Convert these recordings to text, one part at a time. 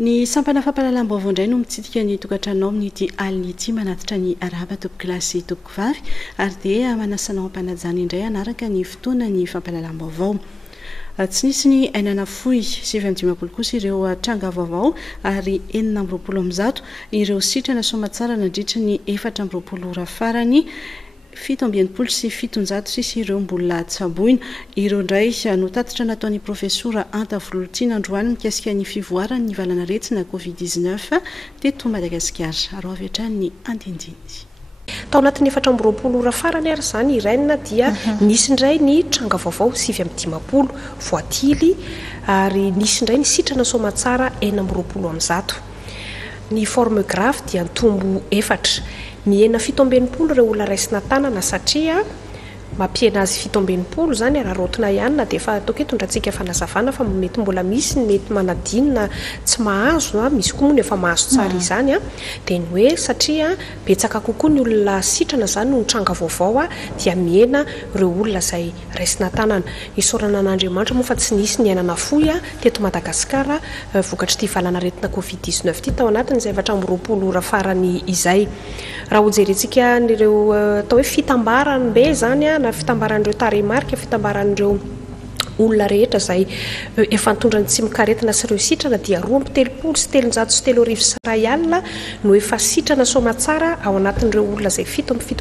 Ny sampana fampalalam-baovao indray no mitsidika ny tokantrano amin'ity alina ity manatitra ny araba tompoko lasy tompoko vavy ary dia manasanao ampanajana indray anaraka ny fotoana ny fampalalam-baovao. Tsy nisy ny ainana fohy 7 kosa ireo tranga vaovao ary 420 ireo sitrana somatsara nandritra ny 420 ora farany 7 sy 700 sisy ireo mbola tsaboina. Ireo ndray no tatitra nataon'ny profesora Anta Volontina Androany mikasika ny fivoarany ny valana retsina Covid-19 teto Madagasikara. Aro avy hatrany ny andindiny. Tao anatin'ny 420 ora farany ary izany iraina dia nisy indray ny tranga vaovao 7 voatily ary nisy indray ny sitrana somatsara 420. Ny forme grave dia tombo 4. Ny 720 ireo olona raisina tanana satria mampiena azy 720 zany ararotina ihany na dia efa toketondratsika fanazavana fa mety mbola misy mety manadinina tsy mahazo misy koa moa efa mahazo tsara izany dia ny hoe satria betsaka kokoa ny olona sitrana zany no tranga vaovao dia miena ireo olona izay raisina tanana. Isorana an'Andriamanitra moa fa tsy nisy ny ainana fohy teto Madagasikara vokatry ity valana retina Covid-19 ity tao anatin'izay 420 ora farany izay. Raha hojerentsika n'ireo atao hoe fitambaran'be zany na fitambaran'ireo tarehimarika fitambaran'ireo olona rehetra izay efa nitondra ny tsy mikaretina sy ireo sitrana dia 2 sy 300 sy R1 no efa sitrana somatsara ao anatin'ireo olona izay 7 sy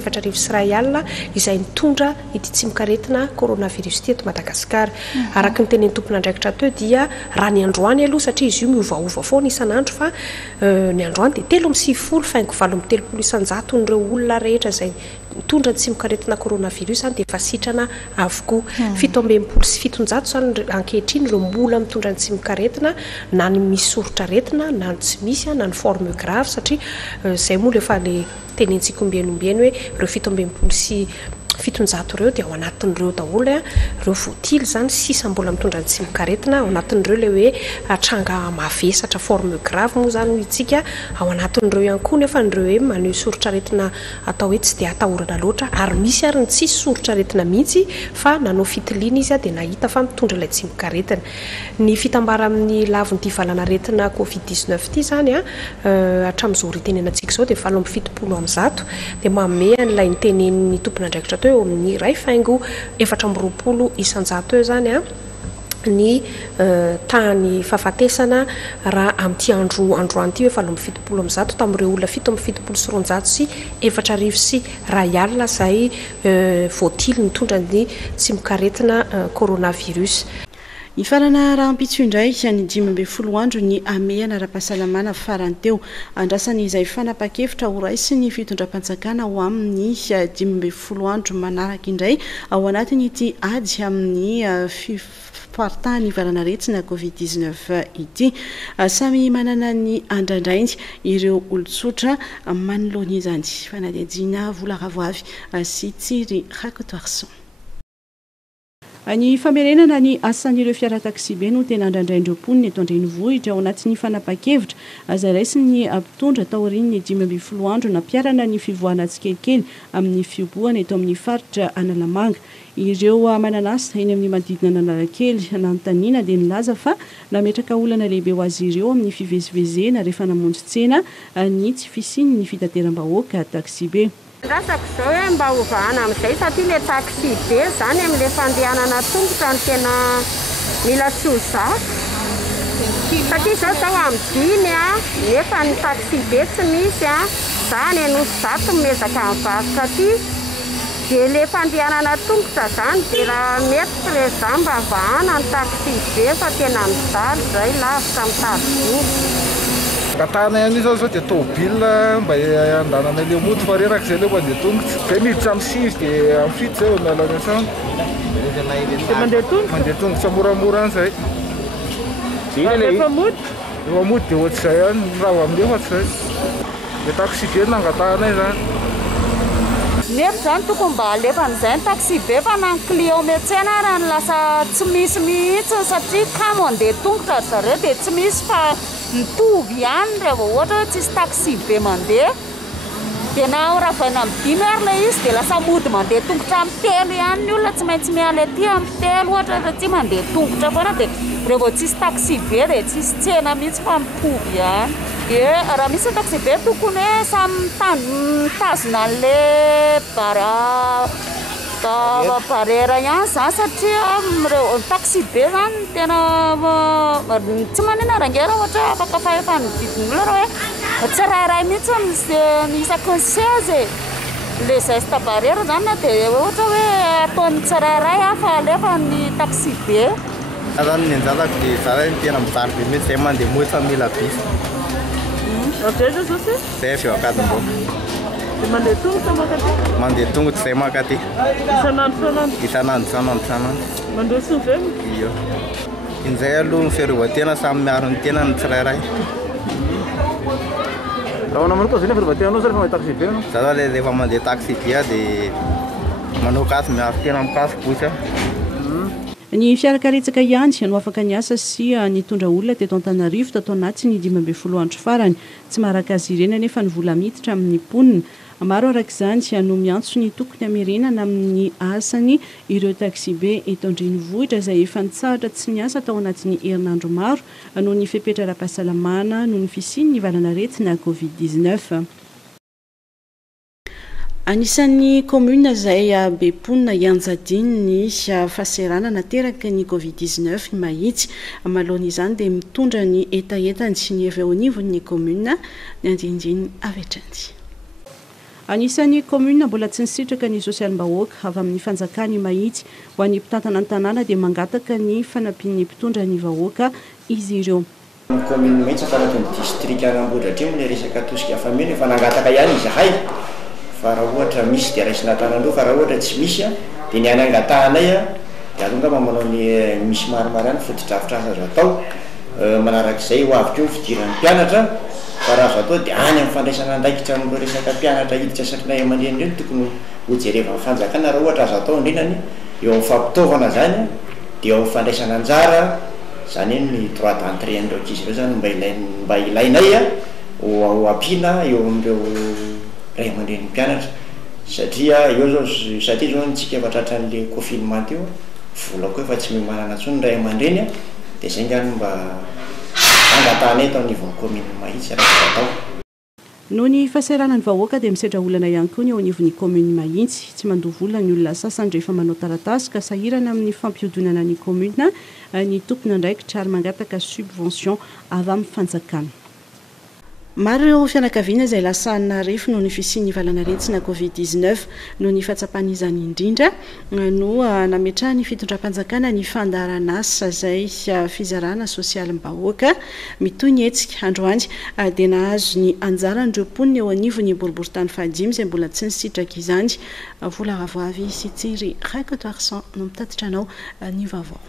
R4 izay nitondra ity tsy mikaretina coronavirus teto Madagasikara. Araka ny tenen'ny tompon'andraikitra teo dia raha ny androany aloha satria izy io miovaova foana isan'andro fa ny androany dia 3 faingo 7 isanjato n'ireo olona rehetra izay nitondra ny tsy mikaretina coronavirus dia efa sitrana avokoa. 7 sy 700 zany ankehitriny ireo mbola mitondra ny tsy mikaretina na ny misy soritra retina na ny tsy misy na ny forme grave satria izay moa efa le tenentsika ombenombeny hoe ireo 7 sy 700 ireo dia ao anatin'ireo daholo ireo voatily zany sisa mbola mitondra ny tsy mikaretina ao anatin'ireo le hoe tranga mavesatra forme grave moa zany itsika ao anatin'ireo ihany koa nefa n'ireo hoe maneho soritra retina atao hoe tsy dia atahorana loatra ary misy ary ny tsisy soritra retina mihitsy fa nanao fitiliana izy dia nahita fa mitondra ilay tsy mikaretina. Ny fitambara amin'ny lavon'ity valana retina Covid-19 ity zany hatramin'izao ritenenantsika izao dia 7 dia manome an'ilay nitenen'ny tompon'andraikitra teo eo amin'ny 2.420 isanjato eo zany ny tany fahafatesana raha amin'ity androany ity hoe 7 tamin'ireo olona 7 sy 400 sy 4 sy R1 izay voatily nitondra ny tsy mikaretina coronavirus. Ny farana raha ampitso indray ny 10 andro ny amehana ara-pahasalamana farany teo andrasany izay fanapa-kevitra ho raisy ny fitondram-panjakana ho amin'ny 10 andro manaraka indray ao anatiny ity ady amin'ny fipartany valana retsina Covid-19 ity. Samy manana ny andraindrainy ireo olon-tsotra manoloana izany. Fanadihadiana vola ravoavy sy tsiry rakotoarson. Ny famerenana ny asan'ireo fiara taxi be no tena andrandraindreo poniny eto Andrenivohitra ao anatin'ny fanapa-kevitra izay raisiny mpitondra taorian'ny 10 andro nampiarana ny fivoahana tsikelikely amin'ny fioboana eto amin'ny faritra Analamanga. Ireo mananasa eny amin'ny manodidina Analakely nanontaniana dia nilaza fa nametraka olana lehibe ho azy ireo amin'ny fivezivezena rehefa namonjy tsena ny tsy fisiany ny fitateram-bahoaka taxi be. Rasako izao hoe mba hovahana amin'izay satria ilay taxi be zany amin'ilay fandehanana tongotra no tena mila tsoza satria izao amin'ny dimy nefa ny taxi be tsy misy zany nosy zato mezaka amin'ny varotra aty dia ilay fandehanana tongotra zany dia raha mety prezà mba vahana ny taxi be fa tena mizaly izay lavitra mitady katana ihany zao dia tômôbila mba andanana ilay moto fa reraka izay ilay mandeha tongotra dia miditra amin'ny 6 dia amin'ny fito zay mialana trano mandeha tongotra moramora an'izay efa mody dia ohatr'izay ihany raha amin'ilay ohatr'izay dia taxi be nangatanay zany nefa zany tokony mba alefa amin'izay ny taxi be fa na ny client miantsena raha ny lasa tsy misy mihitsy satria kamo andeha tongotra zareo dia tsy misy fa mitovy ihany rehefa ohatra hoe tsisy taxi be mandeha tena oravaina amin'ny 10 heures ilay izy dia lasa mody mandeha tongotra amin'ny telo ihany ny olona tsy maintsy miala aty amin'ny telo ohatra rehefa tsy mandeha tongotra foana dia rehefa tsisy taxi be dia tsisy tsena mihitsy fa mitovy ihany. Raha misy taxi be tokony hoe samy mitazona an'ilay barrière ihany zany satria taxi be zany tena tsy manena rangera ohatra afaka fa ny vidin'olona raha hoe tsirairay mihitsy isaky ny 16 le geste barrière zany dia ohatra hoe ataony tsirairay fa alefa ny taxi be. Zany ny anjazako dia zany tena mizaly be mihitsy zay mandeha moa fa mila bis. Zay feo akadim-boaka. Mandeha tongotra makaty? Mandeha tongotra zay makaty. Isanandro. Mandroso ny velo? Iyo. Inzay aloha ny fiarovan-tena samy miaro ny tena ny tsirairay. Raha manao koa zany fiarovan-tenanao zany fa mandeha taxi be anao? Za zany rehefa mandeha taxi be dia manao kasy miaro tena amin'ny kasy bosy aho. Ny fiarakaretsaka ihany no afaka ny asa sy nitondra olona teto Antananarivo tato anaty ny 12 andro farany tsy maraka azy ireny nefa ny vola miditra amin'ny ponina. Maro arak'izany no miantso ny tokony hamerenana amin'ny asany ireo taxi be eto Andrenivohitra izay efa nitsahatra tsy niasa tao anatin'ny herinandro maro noho ny fepetra ara-pahasalamana noho ny fisian'ny valanaretina Covid-19. Anisan'ny komuna izay be ponina ianjadiny ny fahaserana nateraka ny Covid-19 ny mahitsy. Malohana izany dia mitondra ny etaetany sy ny avy ao anivon'ny komuna ny andinindiny avetrany. Anisan'ny komuna mbola tsy nisitraka ny sosialim-bahoaka avy amin'ny fanjakany mahitsy ho an'ny mpitantana ny tanàna dia mangataka ny fanampian'ny mpitondra ny vahoaka izy ireo. Ny komuna mahitsy afanaty ny district Anambohitra atrimo ny resaka tosika fameno efa nangataka ihany izahay. Fa raha ohatra misy dia raisina tanandro fa raha ohatra tsy misy dia ny anangatahanay dia alonga manao ny misy maromaro ihany fotodrafitra asa azo atao manarak'izay ho avy koa ny fidiran'ny mpianatra fa raha azo atao dia any amin'ny fandraisana andaikitra amin'ireo resaka mpianatra hiditra satrinay aman-dreny ireny tokony ho jereva amin'ny fanjakana raha ohatra azo atao indrinany eo amin'ny fampitaovana zany dia eo amin'ny fandraisana anjara zany ny droit d'entrée an'ireo ankizy ireo zany mba ilainay ho ampiana eo amin'ireo ray aman-dreny mpianatra satria eo zao ntsika efa tratran'le confinement eo vola koa efa tsy manana ntsony ray aman-dreny dia zay ngany mba angatahanay tao anivon'ny komuna mahitsy raha atao. Noho ny fahaserana ny vahoaka dia misedra olana ihany koa ny eo anivon'ny komuna mahitsy tsy mandovy olana ny olona sasany rehefa manao taratasy ka sahirana amin'ny fampihodonana ny komuna ny tompona andraikitra ary mangataka subvention avy amin'ny fanjakana. Maro ireo fianakaviana izay lasana refo noho ny fisian'ny valanaretina Covid-19 noho ny fatsapan'izany indrindra no nametraha ny fitondram-panjakana ny fandarana asa izay fizarana sosialim-bahoaka mitoy ny hetsika androany dia nahazo ny anjaran'ireo mponina eo anivon'ny boriboritany fahadimy izay mbola tsy nisitraka izany. Vola ravoavy sy tsiry Raikoto Arsan no mitatitra anao ny vaovao.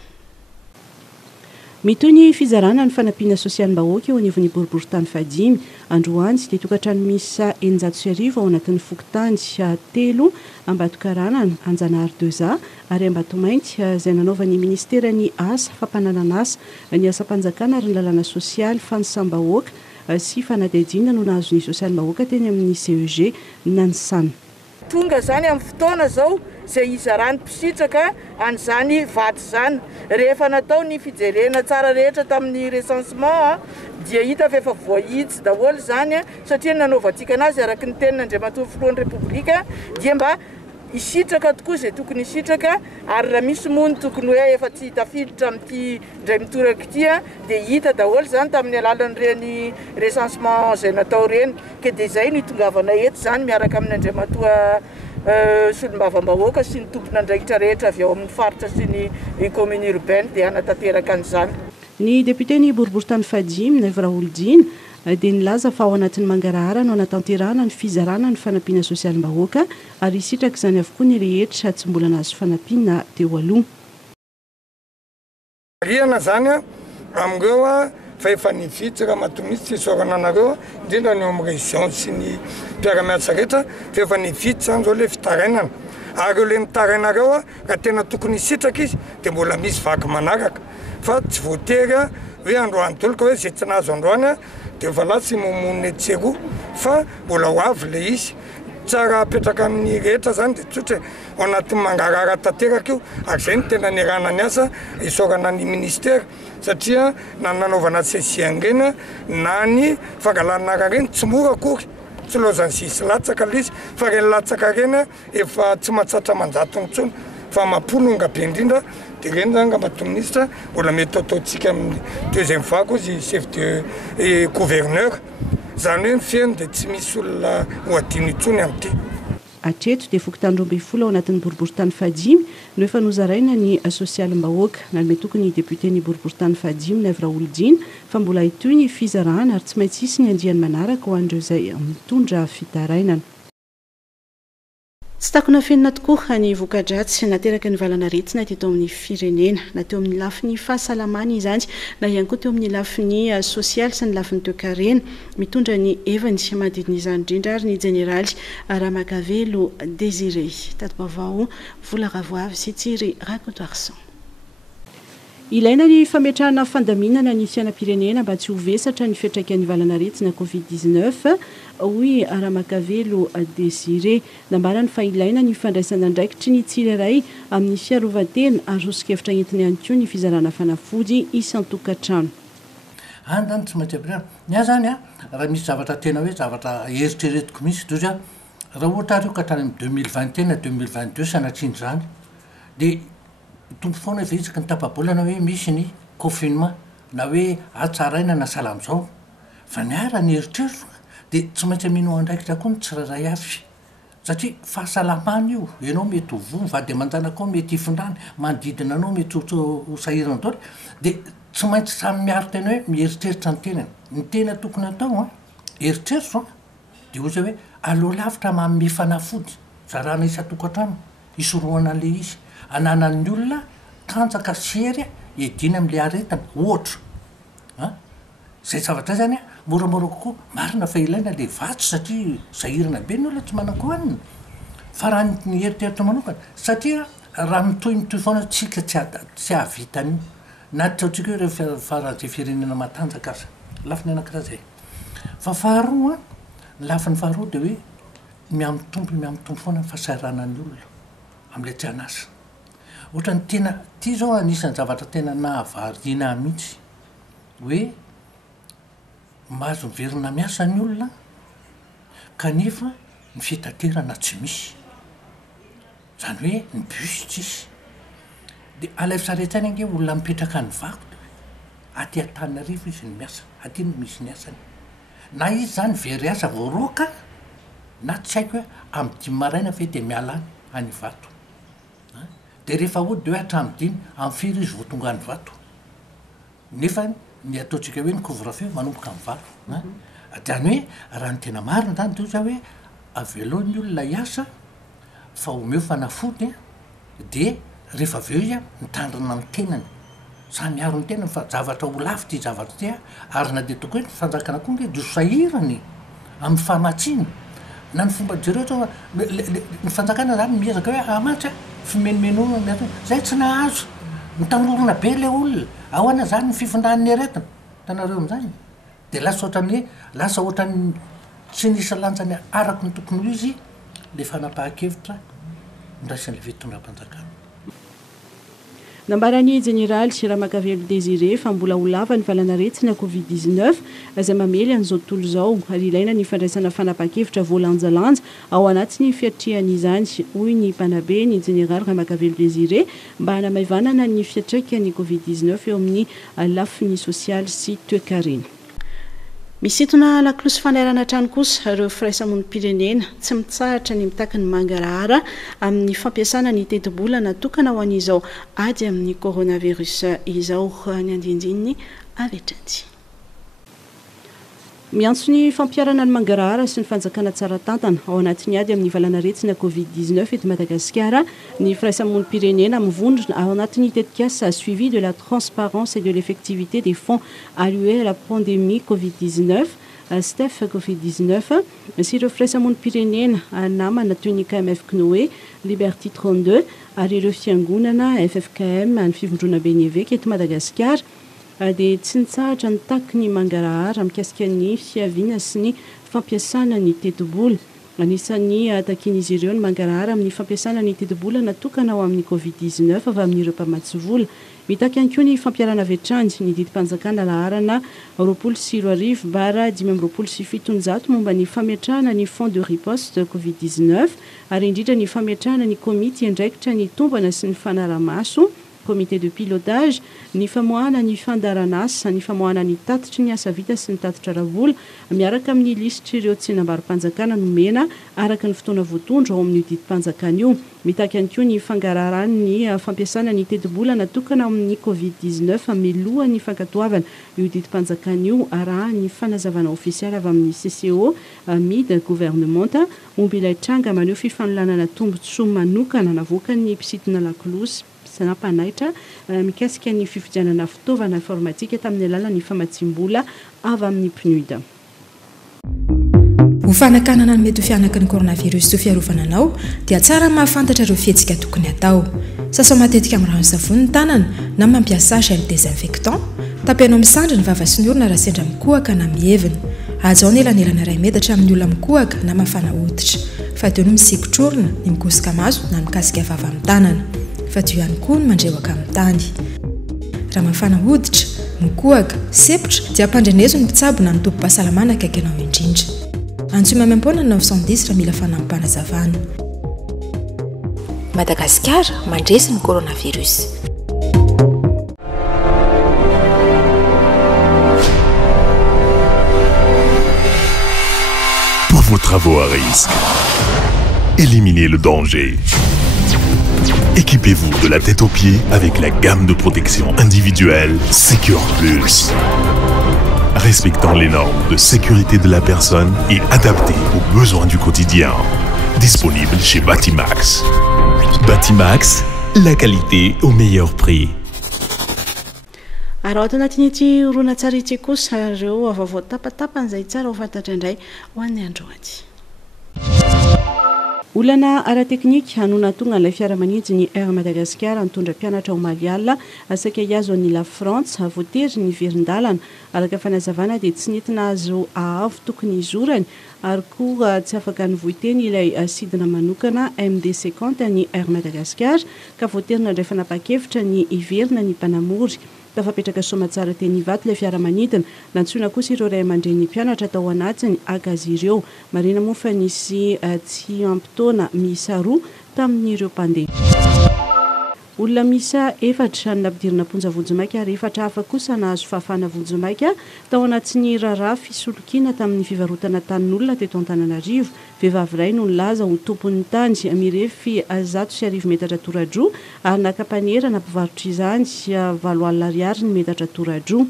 Mitoy ny fizarana ny fanampiana sosialim-bahoaka eo anivon'ny boriboritany fahadimy androany dia tokantrano misy 900 ao anatin'ny fokotany 3 Ambatokaranana Anjanahary 2A ary Ambatomainty izay nanaovan'ny ministeran'ny asa fampananana asa ny asa-panjakana ary ny lalàna sosialy fanosam-bahoaka sy fanadihadiana no nahazo ny sosialim-bahoaka teny amin'ny CEG Nanisana. Tonga zany amin'ny fotoana zao izay izarany mpisitraka an'izany vaty zany rehefa natao ny fijerena tsara rehetra tamin'ny recensement dia hita fa efa voahitsy daholo zany satria nanaovantsika anazy araka ny tenin'Andriamatoa filohan'ny Repoblika dia mba isitraka tokoa izay tokony isitraka ary raha misy moa tokony hoe efa tsy tafiditra amin'ity indray mitoraka ity dia hita daholo zany tamin'ny alalan'ireny recensement izay natao ireny ka dia izay no hitongavana eto zany miaraka amin'ny Andriamatoa solombavam-bahoaka sy ny tompon'andraikitra rehetra avy ao amin'ny faritra sy ny commune urbaine dia hanatanteraka an'izany. Ny députeny boriboritany fahadimy Naivo Raholdina dia nilaza fa ao anatin'ny mangarahara no anatanterahana ny fizarana ny fanampiana sosialim-bahoaka ary isitraka izany avokoa ny rehetra tsy mbola nahazo fanampiana teo aloha. Riana zany amin'ireo fa efa nifitsaka matomisy tsy isorana anareo indrindra ny amin'ny région sy ny mpiara-miasa rehetra fa efa nifitsy zany zao le fitarainana ary le mitarainareo raha tena tokony isitraka izy dia mbola misy vaky manaraka fa tsy voatery hoe androany toloka hoe zay tsy nahazo androany a dia efa lasy momonina etseko fa mbola ho avy le izy tsara apetraka amin'ny rehetra zany dia tsotra ao anatin'ny mangarara tanteraka io ary zay ny tena nirana ny asa isorana ny ministera satria na nanaovana sesiangena na ny fangalanara reny tsy mora akory tsy loazany sisy latsaka le izy fa reny latsaka reny efa tsy mahatsatra manjatony tsony fa mampolonga be indrindra dia reny zany ngamba ministra mbola mety ataotsika amin'ny deuxième fois koa izy chef de gouverneur zany hoe mifehny dia tsy misy olona hoadino itsony amin'ity atreto dia fokotandroambeyfolo ao anatin'ny boriboritany fadimy no efa nozaraina ny sosialim-bahoaka nalome tokony député ny boriboritany fadimy ny avy raolodina fa mbola itoy ny fizarahana ary tsy maintsy isy ny andriany manaraka ho andreo izay mitondra fitarainana tsy takona fenina tokoa ny vokadratsy nateraka ny valana retina teto amin'ny firenena na teo amin'ny lafiny fahasalamana izany na ihany koa teo amin'ny lafiny sosialy sy ny lafiny toe-karena mitondra ny evany manodidina izany indrindra ary ny jeneraly Ramakavelo Désiré tato-baovao vola ravoavy sy tsiry rakoto arsan ilaina ny fametrahana fandaminana ny fiainam-pirenena mba tsy ho vesatra ny fiantraikan'ny valana retina Covid-19 hoy Ramakavelo Désiré nambarany fa ilaina ny fandraisana andraikitry ny tsirairay amin'ny fiarovan-tena ary osikevitra entiny ihany koa ny fizarana fanafody isan-tokantrano. Andany tsy maintsy ampiana ny zany a raha misy zavatra tena hoe zavatra eritreretiko misy toy raha ohatra io ka hatrany amin'ny 2021 na 2022 sanatriny zany dia tompo foana efa isaky ny tapabolana hoe misy ny confinement na hoe atsaraina na sahala amin'izao fa ny ara ny eritreritro dia tsy maintsy mino andraikitra koa ny tsirairay avy satria fahasalamana io ianao mety ho voa mivady aman-janaka ao mety hifindrany manodidina anao mety ho sahirana daholo dia tsy maintsy samy miaro tena hoe mieritreritra ny tenany ny tena tokony atao eritreritro dia ozy hoe aleo lavitra manome fanafody zarana isa-tokantrano isorohana an'le izy ananan'ny olona tanjaka sery edina amin'le aretana ohatra zay zavatra zany moramora kokoa marina fa ilaina le vatsy satria sahirana be ny olona tsy manankohanina fa raha ny eritreritra manokana satria raha mitoy foana tsika tsy ahavitany na traotsika hoe rehefa faran'izay firenena matanjaka aza lafiny anankiray zay fa faharoa ny lafiny faharoa dia hoe miamitombo foana ny fahasahiranan'ny olona amin'ilay tsy anasa ohatra ny tena ty zao anisan'ny zavatra tena nahavariana mihitsy hoe mahazo miverina miasa ny olona kanefa ny fitaterana tsy misy zany hoe ny bus tsisy dia alaifisaretsainy ange olona mipetraka ny vako dia hoe aty Antananarivo izy ny miasa aty no misy ny asany na izy zany very asa voaroaka na tsy haiko hoe amin'ny 10 maraina fe dia miala any Vato dia rehefa hody hoe hatramin'ny 5 amin'ny firy izy voatonga ny Vato nefa ny ataontsika hoe ny couvre-feu manomboka amin'ny Vato zany hoe raha ny tena marina zany dia hoe aveloan'ny olona hiasa fa omeo fanafody dia rehefa aveo izy mitandrina amin'ny tenany samy miaro ny tenany fa zavatra ho lavitra ity zavatra ity ary na dia toko hoe ny fanjakana koa nge dia sahirany amin'ny famatsiana na ny fomba jereo zao ny fanjakana zany miezaka hoe amatsa fimenomenoana zay tsy nahazo mitangorona be le olona ahoana zany ny fifindrany aretina tanareo amin'izany dia lasa ohatrany hoe lasa ohatrany tsy nisy lanjany araka ny tokony ho izy le fanapahan-kevitra ndraisan'le vetondram-panjakana. Nambarany jeneraly Ramakavelo Désiré fa mbola ho lava ny valana retina Covid-19 izay mamely an'izao tontolo izao ary ilaina ny fandraisana fanapahan-kevitra voalanjalanja ao anatiny fiatrihan'izany hoy ny mpanabe ny jeneraly Ramakavelo Désiré mba hanamaivanana ny fiatraikany Covid-19 eo amin'ny lafiny sosialy sy toe-karena. Misintona lakolosy fanairana trano kosa ireo firaisamonim-pirenena tsy mitsahatra ny mitaky ny mangarahara amin'ny fampiasana ny teti-bola natokana ho an'izao ady amin'ny coronavirus izao ny andinindininy avetrany. Miantso ny fampiarana ny mangarahara sy ny fanjakana tsara tantana ao anatin'ny ady amin'ny valana retina Covid-19 eto Madagasikara ny firaisamonim-pirenena mivondrona ao anatin'ny tetikasa suivi de la transparence et de l'effectivité des fonds alloués à la pandémie Covid-19 STEF Covid-19 sy ireo firaisamonim-pirenena namana toy ny KMF CNOE Liberty 32 ary ireo fiangonana FFKM ny fivondrona Benevek eto Madagasikara dia tsy nitsahatra nitaky ny mangarahara mikasika ny fiaviana sy ny fampiasana ny teti-bola. Anisan'ny takin'izy ireo ny mangarahara amin'ny fampiasana ny teti-bola natokana ao amin'ny Covid-19 avy amin'ireo mpamatsy vola. Mitaky ihany koa ny fampiarana vetrandy ny didim-panjakana laharana 24/527 momba ny fametrahana ny fond de riposte Covid-19 ary indrindra ny fametrahana ny komity andraikitra ny tombana sy ny fanaramaso comité de pilotage, ny famoahana ny fandaran'asa, ny famoahana ny tatitry ny asa vita sy ny tatitra ara-vola miaraka amin'ny lisitra ireo tsenam-barim-panjakana nomena araka ny fotoana voatondro ao amin'ny didim-panjakana io. Mitaky ihany koa ny fangaraharahan'ny fampiasana ny teti-bola natokana amin'ny Covid-19 milohan'ny fankatoavana io didim-panjakana io arahany fanazavana ofisialy avy amin'ny CCO mid gouvernementa momba ilay tranga maneho fifaноlanana tombotsoa manokana navoakan'ny mpisintona lakolosy sanapanaitra mikasika ny fifidianana fitaovana informatika tamin'ny alalan'ny famatsim-bola avy amin'ny PNUD. Ho fanakanana ny mety ho fianaky ny coronavirus sy fiarovana anao dia tsara mahafantatra ireo fihetsika tokony atao. Sasa matetika amin'ny rano savony ny tanana na mampiasa gel désinfectant, tapenao misandry ny vava sy ny orona raha sendra mikohaka na mievina. Azo ao nelanelana iray metatra amin'ny olona mikohaka na mafana hoditra. Fa teo no misikotra orona, ny mikosika maso na mikasika vava amin'ny tanana. Fa teo ihany koa ny mandrewaka amin'ny tany. Raha mafana hoditra, mikohaka, sepotra dia ampandrenezo ny mpitsabo na ny tompom-pahasalamana akaiky anao indrindra. Antsoy mamempona 910 raha mila fanampanazavana. Madagascar mandresy ny coronavirus. Pour vos travaux à risque, éliminez le danger. Équipez-vous de la tête aux pieds avec la gamme de protection individuelle Secure Plus. Respectant les normes de sécurité de la personne et adapté aux besoins du quotidien. Disponible chez Batimax. Batimax, la qualité au meilleur prix. Raha ao anatin'ity horonan-tsara ity kosa ireo vaovao tapatapany izay tsara ho fantatra indray ho an'ny androany. Olana ara-teknika hanonantonga ilay fiaramanidiny ny Air Madagascar nitondra mpianatra ao Maliala asaka iazo an'i La France voatery ny verin-dalana araka fanazavana dia tsy nentina azo ahavo tokony izorany ary koa tsy afaka nivoiteny ilay sidina manokana MDC compte ny Air Madagascar ka voatery nandray fanapa-kevitra ny iverina ny mpanamory. Tafapetraka somatsara teny ivato ilay fiaramanidina nantsoina kosa ireo ray aman-dren'ny mpianatra tao anatiny agazy ireo marina moa fa nisy tsy ampitoana miisa roa tamin'ireo mpandeha. Olona miisa efatra nampidirina ponja vonjomaika ary efatra hafa kosa nahazo fahafahana vonjomaika tao anatin'ny raharaha fisolokiana tamin'ny fivarotana tanin'olona teto Antananarivo. Vehivavy iray no nilaza ho tompon'ny tany mirefy 150 metatra tora-droa ary nakapanera nampivarotra izany 7 ariary ny metatra tora-droa.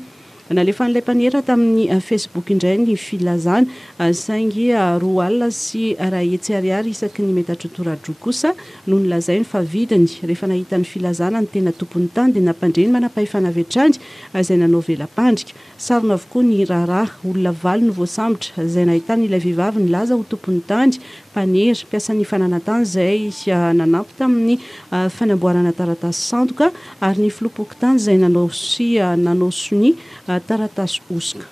Nalefan'ilay mpanera tamin'ny Facebook indray ny filazana saingy 2 alina sy ray hetsy ariary isaky ny metatra tora-droa kosa no nilazainy fa vidiny. Rehefa nahita ny filazana ny tena tompon'ny tany dia nampandreny manam-pahefana vetrandy izay nanao velam-pandrika. Sarona avokoa ny raharaha olona 7 no voasambotra izay nahitany ilay vehivavy nilaza ho tompon'ny tany mpanera mpiasan'ny fananantany izay nanampy tamin'ny fanamboarana taratasy sandoka ary ny filopoky tany izay nanao sony taratasy osika.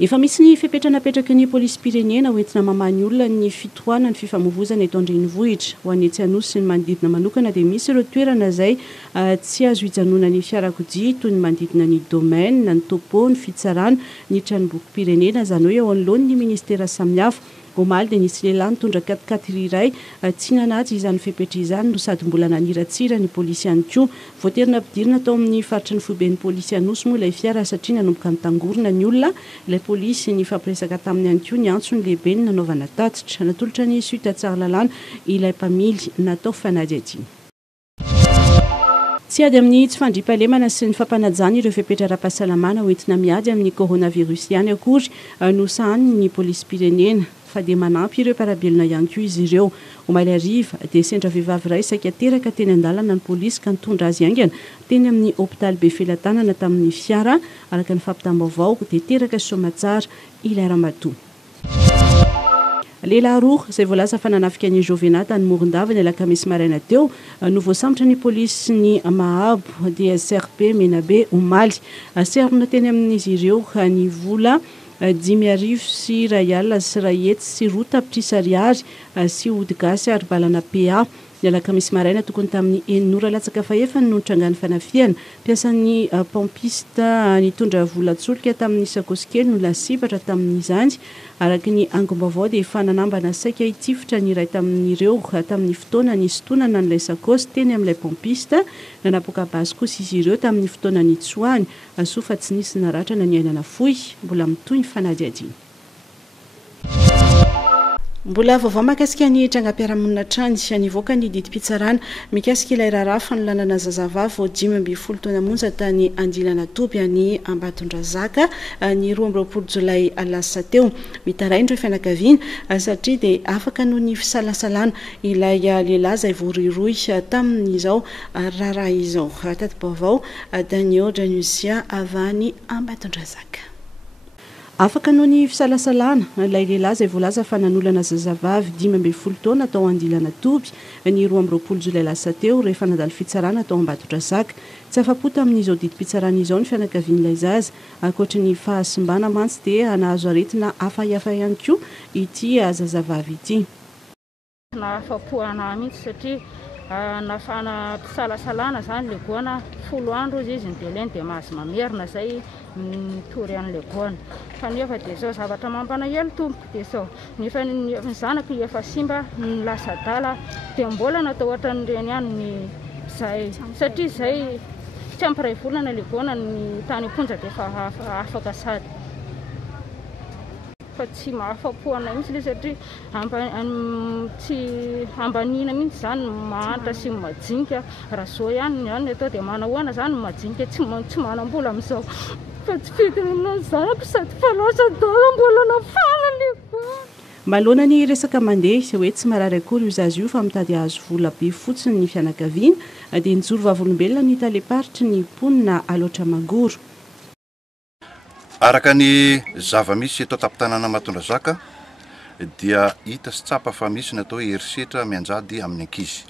Efa misy ny fipetranapetraky ny polisy pirenena hoentina mamany olona ny fitohanany fifamoivozana eto an-drenivohitra ho an'ny Atsianosy sy ny manodidina manokana dia misy ireo toerana izay tsy azo hijanona ny fiarakodia toy ny manodidina ny domaine, ny topo, ny fitsarana, ny tranomboky pirenena izany hoe eo anoloan'ny ministera samihafa. Omaly dia nisy lehilahy nitondra 4x4 iray tsy nanatsy izany fepetra izany no sady mbola naniratsira ny polisy ihany koa. Voatery nampidirina tao amin'ny faritry ny foiben'ny polisy Anosy moa ilay fiara satria nanomboka nitangorona ny olona. Ilay polisy ny fampiresaka taminy ihany koa ny antso ny lehibe ny nanaovana tatitra. Natolotra ny suite tsara lalàna ilay mpamily natao fanady adiny. Tsy ady amin'ny tsy fandriam-pahalemana sy ny fampanajana ireo fepetra ara-pahasalamana hoentina miady amin'ny coronavirus ihany akory no sahany ny polisy pirenena. Fa dia manampy ireo mpiarabelona ihany koa izy ireo. Omaly ariva dia sendra vehivavy iray saika teraka teny an-dalana ny polisy ka nitondra azy aingana teny amin'ny hôpitaly be Felatanana tamin'ny fiara araka ny fampitam-baovao dia teraka somatsara ilay ramatoa. lehilahy roa izay voalaza fa nanafika ny Jovenat tany Morondava ny alakamisy maraina teo no voasambotra ny polisy ny Mahabo dia SRP Menabe Omaly serona teny amin'izy ireo ny vola 10,000 sy rayal sy rayety sy roa tapitrisa ariary sy odigasy ary balana PA ny alakamisy maraina tokony tamin'ny 9 latsaka faefany no trangany fanafiana piasan'ny pompiste nitondra volatsolika tamin'ny sakosy kely no lasivatra tamin'izany araky ny angom-baovao dia efa nanambana saika hitifitra ny iray tamin'ireo tamin'ny fotoana ny sotonana n'ilay sakosy teny amin'ilay pompiste nanapoka basy kosa izy ireo tamin'ny fotoana ny tsoany asofa tsy nisy naratrana ny ainana fohy mbola mitoy ny fanadiadiana. Mbola vaovao makasika ny trangam-piarahamonina trany nivoaka ny didim-pitsarana mikasika ilay raharaha fanolanana zazavavy vao 15 taona monja tany Andilana Toby any Ambatondrazaka ny 12 Jolay lasa teo mitaraindro fianakaviana satria dia afaka noho ny fisalasalana ilay lehilahy izay voariroy tamin'izao raharaha izao. Tatim-baovao Daniel Danusia avany Ambatondrazaka. Afaka noho ny fisalasalana ilay lehilahy izay voalaza fa nanolana zazavavy 15 taona tao Andilana Toby ny 12 Jolay lasa teo rehefa nandalo fitsarana tao Ambatondrazaka. Tsy afa-pota amin'izao didim-pitsarana izao ny fianakavian'ilay zaza ankoatra ny fahasimbana mantsy dia nahazo aretina hafahafa ihany koa ity zazavavy ity. Nahafa-po anahy mihitsy satria nafana mpisalasalana zany le goana 10 andro izy nidelainy dia mahazo mamerina zay mitory an'le goana fa nefa dia zao zavatra mampalahelo tompoka dia zao nefa ny zanako efa simba lasa dala dia mbola natao ohatran'ireny ihany ny zay satria zay tsy ampiray volana le goana ny tany imponja dia efa afaka sady fa tsy mahafa-po anay mihitsy le satria tsy ambanina mihitsy zany mahantra sy majinika raha zao ihany atao dia manahoana zany majinika tsy manam-bola amin'izao fa tsy fitinana zanako sady falaosa dala mbola nafana le Malona ny resaka mandeha izay hoe tsy marary akory io zaza io fa mitady hazo vola be fotsiny ny fianakaviana dia nijoro vavolombelona ny taleparitry ny mponina aloatra mangoro. Araka ny zava-misy eto tampon-tanàna Ambatondrazaka dia hita sy tsapa fa misy natao herisetra mianjady amin'ny ankizy.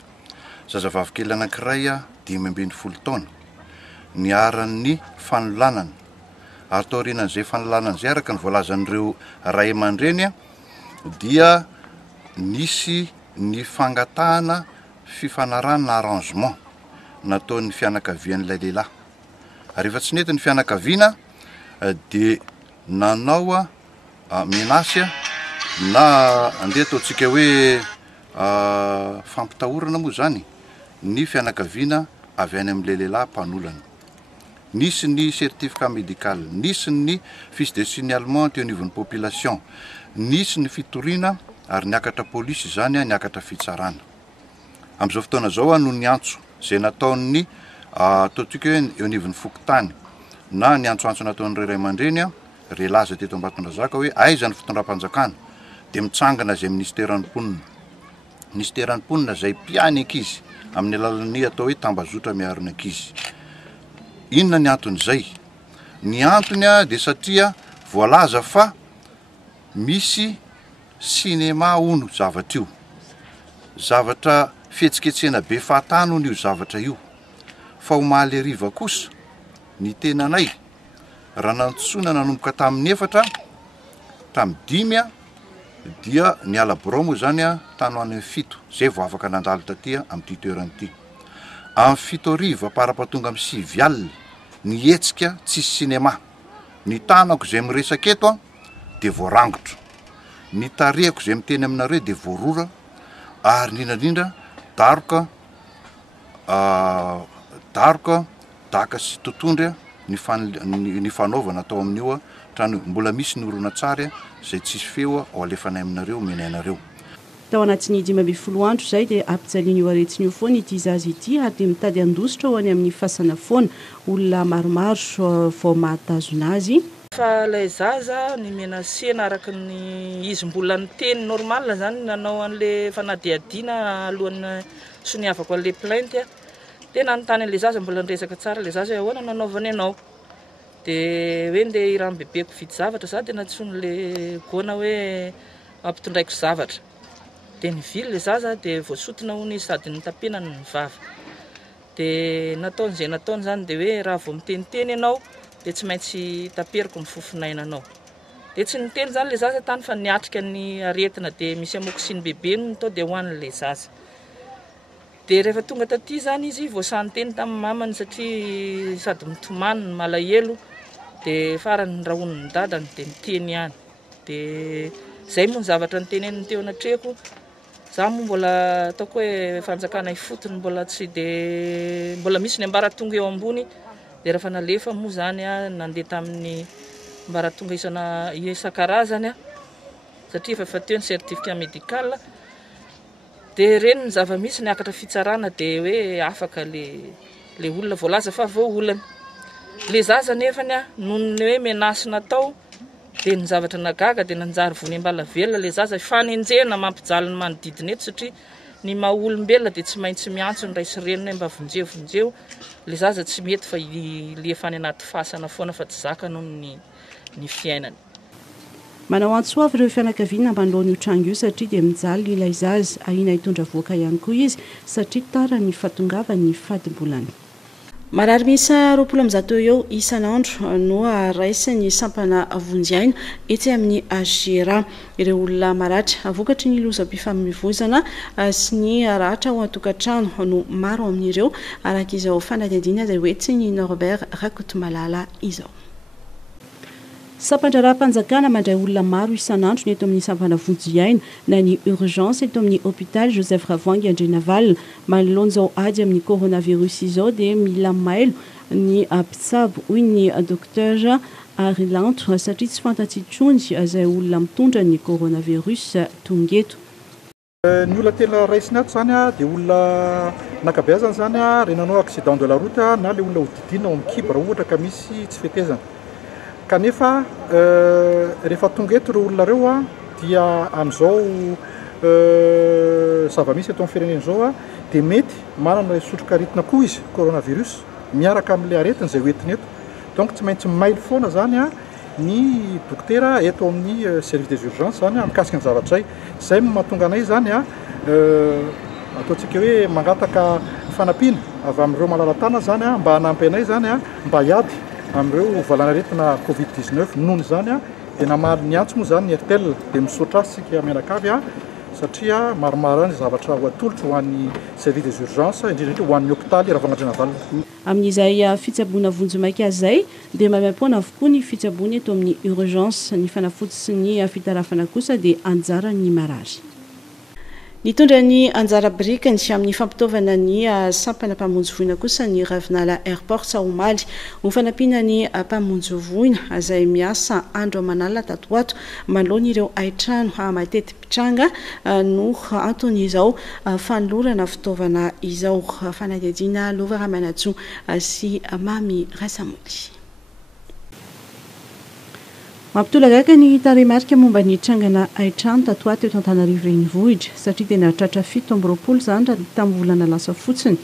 Zazavavy kely anankiray 15 taona niaran'ny fanolanana ary tao aorianan'izay fanolanana izay araka ny voalazan'ireo ray aman-dreny dia nisy ny fangatahana fifanarana arrangement nataon'ny fianakavian'ilay lehilahy. Rehefa tsy nety ny fianakaviana dia nanao menasy na andeha ataontsika hoe fampitahorana moa zany ny fianakaviana avy any amin'ilay lehilahy mpanolana. Nisy ny certificat médical, nisy ny fiche de signalement teo anivon'ny population, nisy ny fitoriana ary niakatra polisy zany niakatra fitsarana. Amin'izao fotoana zao no ny antso izay nataon'ny ataontsika hoe eo anivon'ny fokotany na ny antsoantso nataon'ny ray aman-dreny relaza teto Ambatondrazaka hoe aiza ny fitondram-panjakana dia mitsangana izay ministeran'ny mponina. Ministeran'ny mponina izay mpiany ankizy amin'ny alalan'ny atao hoe tambazotra miaro ny ankizy. Inona ny anton'izay? Ny antony dia satria voalaza fa misy sinema ono zavatra io. Zavatra fihetsiketsena be fahatany io zavatra io. Fa omaly ariva kosa ny tenanay raha nantsoina nanomboka tamin'ny 4 tamin'ny 5 dia ny alaborao moa zany tany ho any 7 zay vao afaka nandalo taty amin'ity toerana ity. Amin'ny 7 ariva parapatonga amin'ny 9 alina ny hetsika tsisy sinema. Ny tanako izay miresaka eto dia voarangotro, ny tarehako izay miteny aminareo dia voarora ary indrindrandrindra daroka daka sy totondra ny fanaovana atao amin'io trano mbola misy ny oronan-tsary izay tsisy feo ao alefanay aminareo menainareo. Tao anatin'ny 12 andro izay dia ampijaliana io aretiny io foana ity zaza ity ary dia mitady andositra ho any amin'ny fasana foana olona maromaro vao mahatazona azy. Fa ilay zaza ny menasena araka ny izy mbola ny teny normal zany nanao an'ilay fanadiadiana alohan'ny soniavako an'ilay plainte dia nanontany an'ilay zaza mbola niresaka tsara ilay zaza hoe ahoana nanaovany ianao dia hoe ndeha iran'ny bebeko vidy zavatra za dia natsony ilay goana hoe ampitondraiko zavatra dia nivily le zaza dia voasotona hony sady nitapenany ny vava dia nataon'izay nataony zany dia hoe raha vao miteniteny ianao dia tsy maintsy taperiko ny fofinainanao dia tsy niteny zany le zaza tany fa niatrika ny aretina dia misy amoksiny bebe no tao dia hoan'le zaza dia rehefa tonga taty zany izy voasanyteny tamin'ny mamany satria sady mitomany ny malahelo dia farany ny rahony ny dadany dia niteny ihany dia zay moa ny zavatra niteneniny teo anatrehako za moa mbola ataoko hoe fanjakana ifotony mbola tsy dia mbola misy ny ambaratonga eo ambony dia rehefa nalefa moa zany a nandeha tamin'ny ambaratonga isan-karazany a satria efa teo ny certificat médical dia reny ny zava-misy niakatra fitsarana dia hoe afaka le olona voalaza fa vao olana le zaza nefany a noho ny hoe menasina tao dia ny zavatra nagaga dia nanjary vony ambala velona le zaza fanenjena mampijaly ny manodidina eto satria ny maha olombelona dia tsy maintsy miantso ny ray sy renina hoe mba vonjevonjeo le zaza tsy mety fa ilefany anaty fasana foana fa tsy zaka noho ny fiainany manao antso avy ireo fianakaviana manoloan'io trango io satria dia mijaly ilay zaza ahina hitondra voaka ihany koa izy satria tara ny fatongavany fadimbolany marary misa 20 eo isan'andro no raisy ny sampana vonjyaina etsy amin'ny agera ireo olona maratra vokatry ny lozam-pifamoivoizana sy ny ratra ho atokantrano no maro amin'ireo araka izao fanadidina izay hoetsy ny Norbert Rakotomalala izao sampandra-panjakana mandray olona maro isan'andro ny eto amin'ny sampana vonjyaina na ny urgence eto amin'ny hôpital Joseph Ravoangy Andrenavalina manoloana izao ady amin'ny coronavirus izao dia mila mailo ny mpitsabo hoy ny docteur Arilanto satria tsy fantatsitsony izay olona mitondra ny coronavirus tonga eto ny olona tena raisiny ato zany a dia olona nakabeazana zany a renanao accident de la route na le olona hodidina ao amin'ny kibo raha ohatra ka misy tsy fetezana kanefa rehefa tonga eto ireo olona reo a dia amin'izao zava-misy eto amin'ny firenena izao a dia mety manana sotrokaretina koa izy coronavirus miaraka amin'ilay aretina izay hoentiny eto donc tsy maintsy mailo foana zany a ny dokotera eto amin'ny service des urgences zany a mikasika ny zavatra zay mahatonga anay zany a ataontsika hoe mangataka fanampiana avy amin'ireo malalatana zany a mba hanampy anay zany a mba hiady amin'ireo valanaretina covid-19 nohony zany a dia namaly ny antso moa zany ny RTL dia misaotra asika mianakavy a satria maromaro ny zavatra ho atolotra ho an'ny service des urgences indrindra ho an'ny hôpitaly Ravanga Andrenavalina amin'izay fitsaboana vonjomaika zay dia mamam-poana avokoa ny fitsaboana eto amin'ny urgence ny fanafody sy ny fitarafana kosa dia anjara ny marary nitondra ny anjara brikany amin'ny fampitaovana ny sampana mpamonjy voina kosa ny ravinala airport Saomaly ho fanampiana ny mpamonjy voina izay miasa andro aman'alina tato ato manoloana ireo aitrano matety mpitranga no antony izao fanolorana fitaovana izao fanadihadiana Lova Ramanatso sy Mami Rasamoly mampitolagaka ny tarehimarika momba ny trangana aitrano tato ato eto Antananarivo renivohitra satria dia nahatratra 7 zany raha tamin'ny volana lasa fotsiny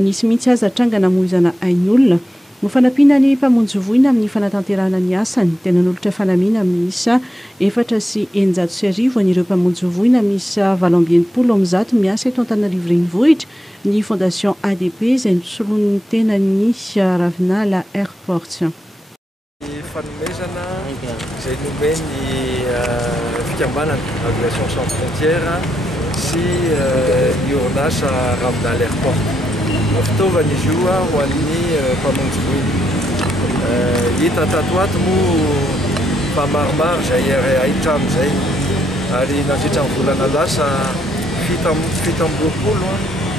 nisy mihitsy aza trangana moizana ain'olona no fanampiana ny mpamonjy voina amin'ny fanatanterahana ny asany dia nanolotra fanamiana miisa 490 an'ireo mpamonjy voina miisa 720 miasa eto Antananarivo renivohitra ny fondation ADP izay nosoloany tena ny ravinala airport fanomezana izay nomeny fikambanana aviation sans frontière sy ny orinasa Ravinala airport fitaovana izy io ho an'ny mpamonjy voina hita tato ato moa fa maromaro izay aitrano izay ary nandritra ny volana lasa 7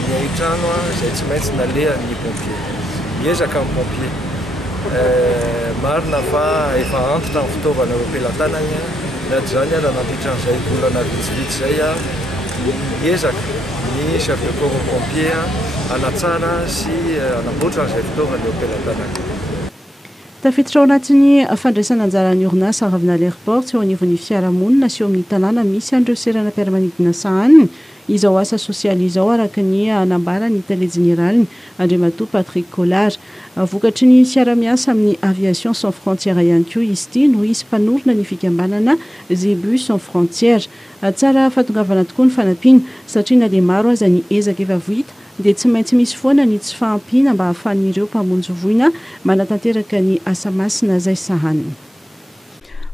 ny aitrano izay tsy maintsy naleha ny pompier miezaka amin'ny pompier marina fa efa antitra ny fitaovana ampelantanany na zany raha nandritra n'izay volana vitsivitsy zay miezaka ny chef de corps pompier anatsara sy anamboatra n'izay fitaovana eo ampelantanany tafiditra ao anatin'ny fandraisana anjaran'ny orinasa Ravinala airport eo anivon'ny fiarahamonina sy eo amin'ny tanàna misy an'ireo serana mpiara-manidina sahaniny izao asa sosialy izao araka ny anambara ny télé généralny Andriamatoa Patrick Collard. Vokatry ny fiara-miasa amin'ny aviation sans frontières ihany koa izy ity no isy mpanorona ny fikambanana Zébus sans frontières. Tsara fahatongavana tokoa ny fanampiana satria na dia maro aza ny ezaka efa vohita dia tsy maintsy misy foana ny tsy fahampiana mba hahafahan'ireo mpamonjy voina manatanteraka ny asa masina izay sahaniny.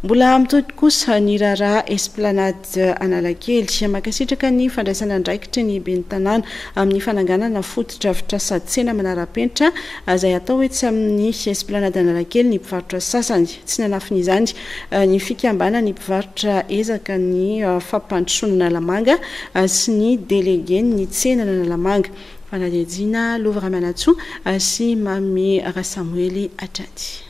Mbola mitody kosa ny raharaha Esplanade Analakely makasitraka ny fandraisana andraikitry ny ben'ny tanàna amin'ny fananganana foto-drafitra sady-tsena manara-penitra izay atao hoe tsy amin'ny Esplanade Analakely ny mpivarotra sasany tsy nanafin'izany ny fikambana ny mpivarotra ezaka ny fampandrosoana Analamanga sy ny délégué ny tsena Analamanga. Fanadihadiana Lovra Manatsoa sy Mamy Rasamuely Atrady.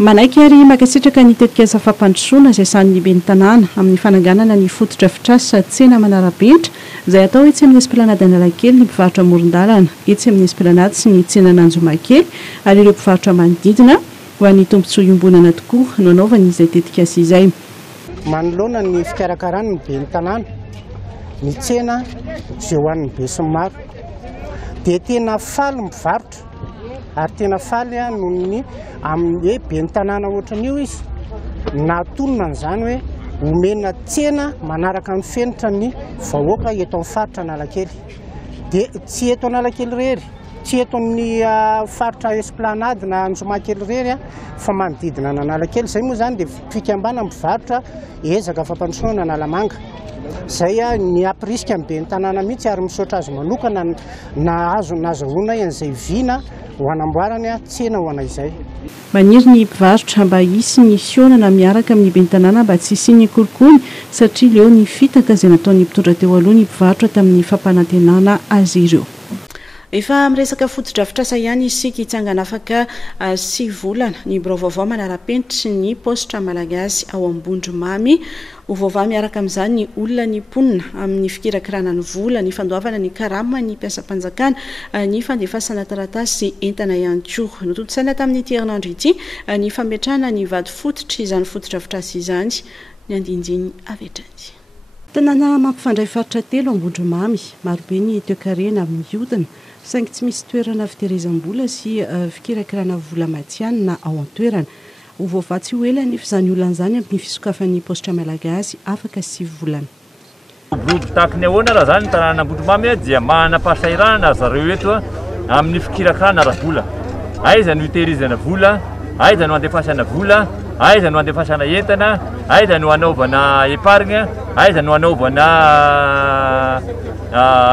Manaiky ary makasitraka ny tetikasa fampandrosoana izay sahan'ny ben'ny tanàna amin'ny fananganana ny foto-drafitra sady tsena manara-penitra izay atao etsy amin'ny Esplanade Analakely ny mpivarotra amoron-dalana etsy amin'ny Esplanade sy ny tsena Nanjomakely ary ireo mpivarotra manodidina ho an'ny tombontsoa iombonana tokoa no anaovana izay tetikasa izay. Manoloana ny fikarakarana ny ben'ny tanàna ny tsena izay ho an'ny be sy maro dia tena faly mpivarotra ary tena faly noho ny amin'ny hoe ben'ny tanàna ohatran'io izy natonona n'izany hoe omena tsena manaraka ny fenitra ny vahoaka eto amin'ny faritra Analakely dia tsy eto Analakely rery tsy eto amin'ny faritra Esplanade na Anjomakely rery fa manodidina ny Analakely izay moa zany dia fikambana mpivarotra ezaka fampandrosoana Analamanga zay ny ampiriska amin'ny ben'ny tanàna mihitsy ary misaotra azy manokana na azo nazahoana an'izay vina ho anamboarany tsena ho ana izay. Maniry ny mpivarotra mba hisy ny fionana miaraka amin'ny ben'ny tanàna mba tsy hisian'ny kolokony satria leo ny fitaka izay nataon'ny mpitondra teo aloha ny mpivarotra tamin'ny fampanantenana azy ireo. Efa miresaka foto-drafitra ihany isika hitsangana afaka 6 volana ny birao vaovao manara-penitra ny postra malagasy ao Ambondromamy ho vaovao miaraka amin'izany ny olona ny mponina amin'ny fikirakirana ny vola ny fandoavana ny karama ny mpiasam-panjakana ny fandefasana taratasy sy entana ihany koa notontosaina tamin'ity herinandro ity ny fametrahana ny vady fototra izany foto-drafitra izany ny andinjiny avetrany. Tanàna mampifandray faritra telo Ambondromamy marobe ny toekarena amin'ny hodina saingy tsy misy toerana fitehirizam-bola sy fikirakirana vola matianina ao an-toerana. Ho voavatsy ho ela nefa izany olana izany amin'ny fisokafan'ny postra malagasy afaka 6 volana. Groupe takiny ahoana raha zany tanàna Ambondromamy dia manam-pahasahiranana zareo eto amin'ny fikirakirana ara-vola. Aiza no hitehirizana vola, aiza no andefasana vola, aiza no andefasana entana, aiza no anaovana épargne, aiza no anaovana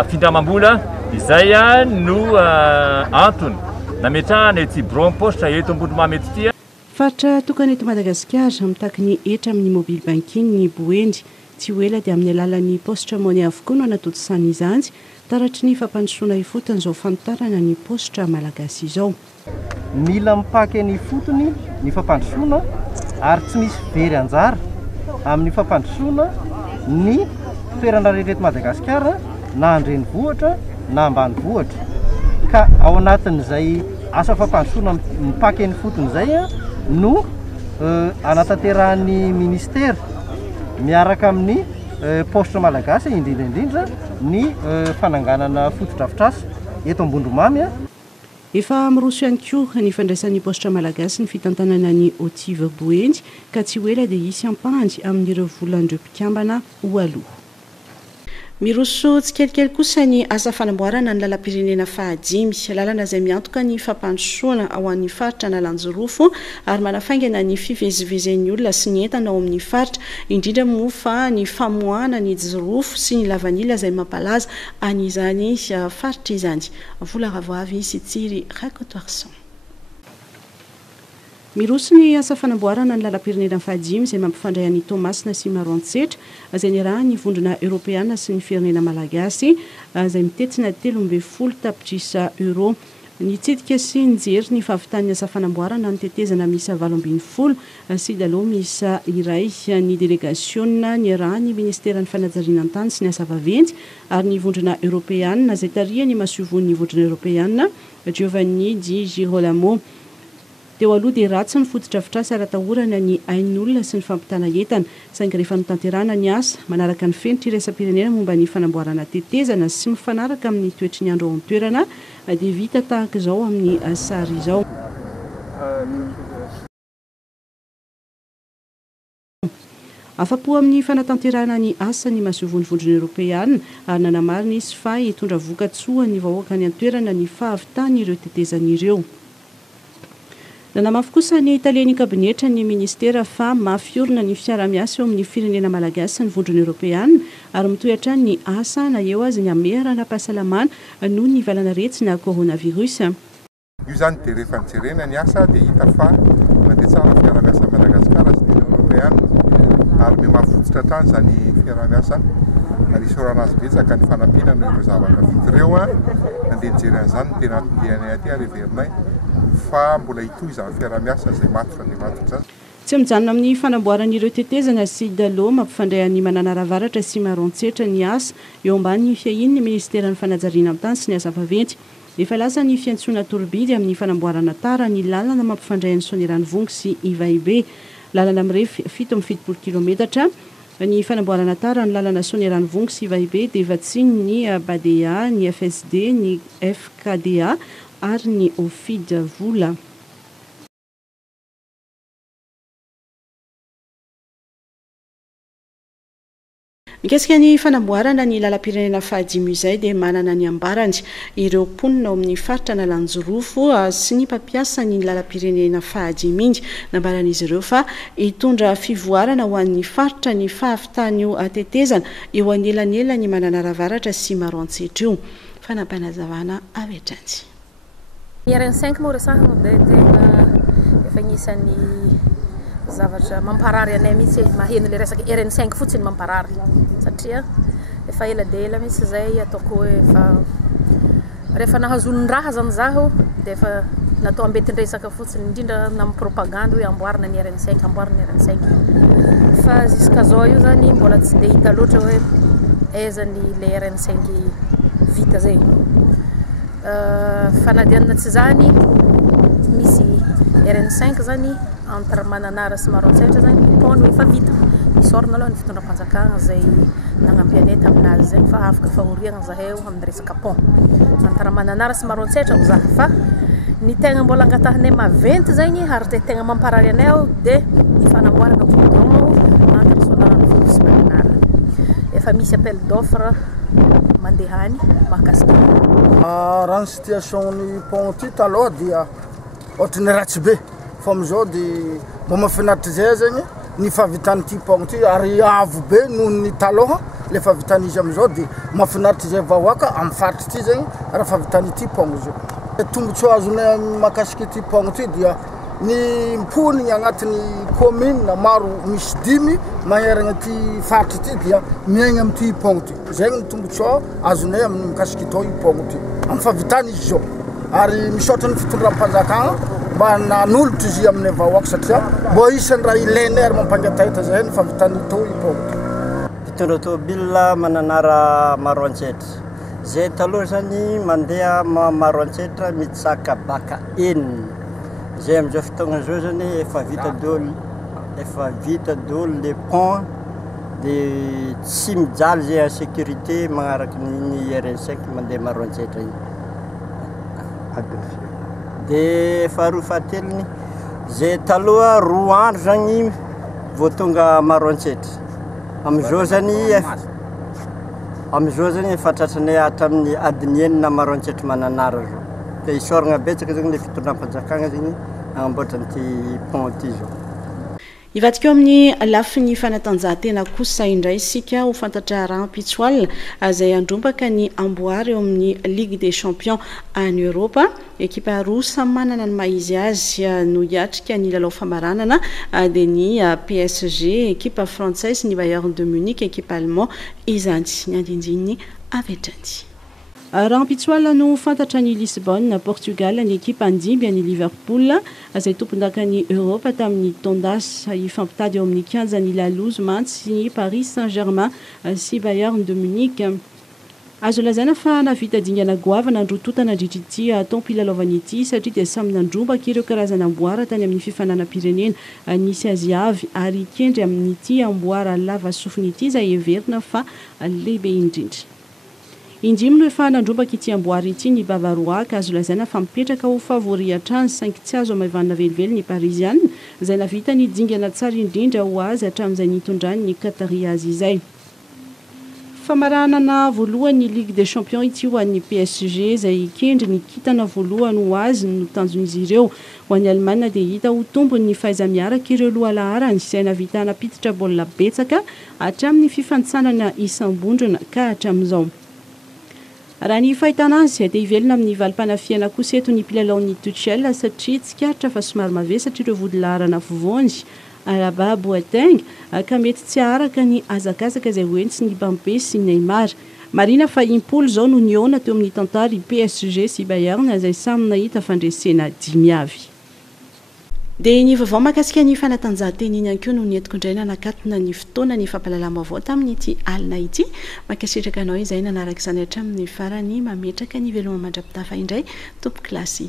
findramam-bola. Izay no antony nametrahana ety bureau poste eto Ambondromamy ety. Faritra tokana eto Madagasikara mitaky ny etra amin'ny mobile banking ny Boendy tsy ho ela dia amin'ny alalan'ny postra money avokoa no anatotosany izany taratry ny fampandrosoana ifotony izao fanotarana ny postra malagasy izao. Mila mipaky ny fotony ny fampandrosoana ary tsy misy very anjara amin'ny fampandrosoana ny toerana rehetra Madagasikara na andrenivohitra na ambanivohitra ka ao anatin'izay asa fampandrosoana mipaky ny fotony izay no anatanterahany ministera miaraka amin'ny postra malagasy indrindra ny fananganana foto-drafitrasa eto Ambondromamy. Efa miroso ihany koa ny fandraisan'ny postra malagasy ny fitantanana ny Otive Boendy ka tsy ho ela dia hisy ampandy amin'ireo volandreo mpikambana ho aloha. Miroso tsikelikely kosa ny asa fanamboarana ny lalam-pirenena fahadimy lalana izay miantoka ny fampandrosoana ao amin'ny faritra Analanjorofo ary manafaingana ny fivezivezen'ny olona sy ny entana ao amin'ny faritra indrindra moa fa ny famoahana ny jirofo sy ny lavanila izay mampalaza an'izany faritra izany. Vola ravoavy sy tsiry rakotoarson. Miroso ny asa fanamboarana ny lalam-pirenena fahadimy izay mampifandray an'ny Tomasina sy Maroantsetra izay nirahan'ny vondrona Europeana sy ny firenena malagasy izay mitetsina 13 tapitrisa euro. Nitsidika sy nijery ny fahavitany asa fanamboarana ny tetezana misa 20 sy dalo misa iray ny délégationna nirahan'ny ministera ny fanajariana an-tany sy ny asa vaventy ary ny vondrona Europeana izay tarihany mahasoivon'ny vondrona Europeana Giovanni Di Girolamo. teo aloha dia ratsy ny fotodrafitrasa ara-tahorana ny ain'olona sy ny fampitana entana saingy rehefa notanterahana ny asa manaraka ny fenitra iraisam-pirenena momba ny fanamboarana tetezana sy mifanaraka amin'ny toetry ny andro ao an-toerana dia vita tahaka izao amin'ny sary izao. Afapo amin'ny fanatanterahana ny asa ny masovondrovondrony Europeana ary nanamarina izy fa hitondra vokatsoa ny vahoaka ny an-toerana ny fahavitany ireo tetezana ireo. Nanamafy kosa ny Italiany kabinetra ny ministera fa mafiorina ny fiara-miasa eo amin'ny firenena malagasy ny vondrony Europeana ary mitoetra ny asa na eo azy ny ameranam-pahasalamana noho ny valanaretsy na coronavirus. Io zany dia rehefa nijerena ny asa dia hita fa mandeha tsara fiara-miasa Madagasikara sy ny Europeana ary me mahafototra hatrany zany fiara-miasa ary isorana azy betsaka ny fanampinana ireo zavatra vita ireo andeha nijery an'izany tena antondehanay aty ary heverinay fa mbola hitohy izany fiara-miasa izay matotra dia matotra. Tsy mijanona amin'ny fanamboaran'ireo tetezana sy dalo mampifandray ny mananaravaratra sy maroantsetra ny asa eo ambany fiahiny ny ministeran'ny fanajariana amin'ny tany sy ny asa vaventy. Efa lasa ny fiantsoana torbidy amin'ny fanamboarana tara ny lalana mampifandray ny Soanieran'ny Vongo sy Ivaibe. Lalana mirefy 7 kilometatra. Ny fanamboarana tara ny lalana Soanieran'ny Vongo sy Ivaibe dia vatsiny ny BADA, ny FSD, ny FKDA ary ny OFID vola. Mikasika ny fanamboarana ny lalam-pirenena fahadimy izay dia manana ny ambarany ireo mponina ao amin'ny faritra na Lanjorofo sy ny mpampiasa ny lalam-pirenena fahadimy iny. Nambaran'izy ireo fa hitondra fivoarana ho an'ny faritra ny fahavitany io tetezana eo anelanela ny mananaravaratra sy maroantsetra io. Fanampanazavana avy hatrany. Ny RN5 moa resahana dia tena efa agnisan'ny zavatra mamparary anay mihitsy maheno le resaka RN5 fotsiny mamparary satria efa ela dia ela mihitsy zay ataoko hoe efa rehefa nahazonondraha zany zaho dia efa natao ambetindresaka fotsiny indrindra na propaganda hoe amboarina ny RN5 amboarina ny RN5 fa jusqu'à zao io zany mbola tsy dia hita loatra hoe aizany le RN5 vita zay. Fanadinana tsy zany misy RN5 zany entre Mananara sy Maroantsetra zany pont efa vita. Isorana aloha ny fitondram-panjakana zay nagnampy anay taminazy zay fa afaka fahoriana zahay amin'ny resaka pont. Entre Mananara sy Maroantsetra za fa ny tegna mbola angatahanay maventy zegny ary tegna mamparary anay ao dia ny fanamboarana goudron entre Soanieran'ny Vongo sy Mananara. Efa misy appel d'offre mandehany mahakasika. Raha ny situation ny pont ty taloha dia ohatrany ratsy be fa amizao dia mba mahafinaritra zay zegny ny fahavitan'ity pont ty ary avo be noho ny taloha le fahavitan'izy amizao dia mahafinaritra zay vahoaka amin'ny faritra ty zegny raha fahavitan'ity pont zao. Tombontsoa azonay mahakasika ity pont ty dia ny mponiny agnatin'ny commune maro misy 10 maheragna ty faritra ty dia miaigna amin'ity pont ty. Zegny ny tombontsoa azonay amin'ny mikasika itao io pont ty amin'ny fahavitana izy zao ary misaotra ny fitondram-panjakana mba nanolotra izy amin'ny vahoaka satria mbo isany raha ilainay ary mampangatahita zay ny fahavitana itao io pont ty. Mpitondra tômôbila Mananara Maroantsetra zay taloha zany mandeha Maroantsetra mitsaka baka enina zay amizao fotoagna zao zany efa vita dôlo le pont dia tsy mijaly zay en sécurité magnaraka ny RN5 mandeha Maroantsetra iny. Dia faharoa fahatelony zay taloha 2 andro zany vao tonga Maroantsetra. Amizao zany efa tratranay hatramin'ny adiny enina Maroantsetra Mananara zao. Dia isoragna betsaka zany le fitondram-panjakana zegny agnamboatran'ity pont ty zao. Ivadika eo amin'ny lafin'ny fanatanjahantena kosa indray isika ho fantatra rahampitsoalina izay andrombaka ny amboary eo amin'ny Ligue des Champions en Europe. Ekipa roa samy manana ny maizy azy no hiatrika ny lalao famaranana dia ny PSG, ekipa française, ny Bayern de Munich, ekipa allemand izany ny andinjiny avy hatrany. Rahampitsoalina no fantatra ny Lisbonne, Portugal, ny ekipa andimby ny Liverpool izay tompon-daka ny Europa tamin'ny tondas ifampitady eo amin'ny 15 ny Lalouse mantsy ny Paris Saint-Germain sy Bayern de Munich. azo lazaina fa navita dingana goavana andrototana andritrity atao mpilalovan'ity satria dia samy nandrombaka ireo karazana amboara tany amin'ny fifananam-pirenena nisy azy avy ary kendry amin'ity amboara lava sofin'ity izay everina fa lehibe indrindra indrimo no efa nandrombaka ity amboary ity ny bavaroaka azo lazaina fa mipetraka ho favori hatrany saingy tsy azo amaivana velively ny parisianina izay navita ny dingana tsara indrindra ho azy hatramin'izay nitondrany ny Qatari azy izay famaranana voalohany Ligue des Champions ity ho an'ny PSG izay kendry ny kitana voalohany ho azy no tanjon'izy ireo ho an'ny Allemagne dia hita ho tombony ny fahaiza-miaraka ireo lohalaharany izay navita napititra baolina betsaka hatramin'ny fifantsanana isam-bondrona ka hatramin'izao raha ny fahitana azy dia hivelona amin'ny valim-panafiana kosa eto ny mpilalao ny Tuchel satria tsikaritra fa somary mavesatra ireo vodilaharana vovoangy Alaba Boateng ka mety tsy araka ny azakazaka izay hoentsy ny Mbappé sy Neymar marina fa impolo zao no niona teo amin'ny tantara PSG sy Bayern izay samy nahita fandresena 10 avy dia ny vaovao mahakasika ny fanatanjahantena iny ihany koa no nientiko indray nanakatona ny fotoana ny fampalalam-baovao tamin'ity alina ity mankasitraka anao izay nanaraka izany hatramin'ny farany mametraka ny veloma mandrapitafa indray tompo klasy